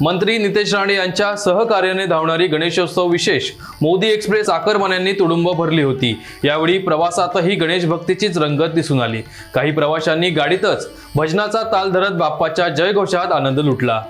मंत्री नितेश राणे यांच्या सहकार्याने धावणारी गणेशोत्सव विशेष मोदी एक्सप्रेस आकरमान्यांनी तुडुंब भरली होती. यावेळी प्रवासातही गणेश भक्तीचीच रंगत दिसून आली. काही प्रवाशांनी गाडीतच भजनाचा ताल धरत बाप्पाच्या जयघोषात आनंद लुटला.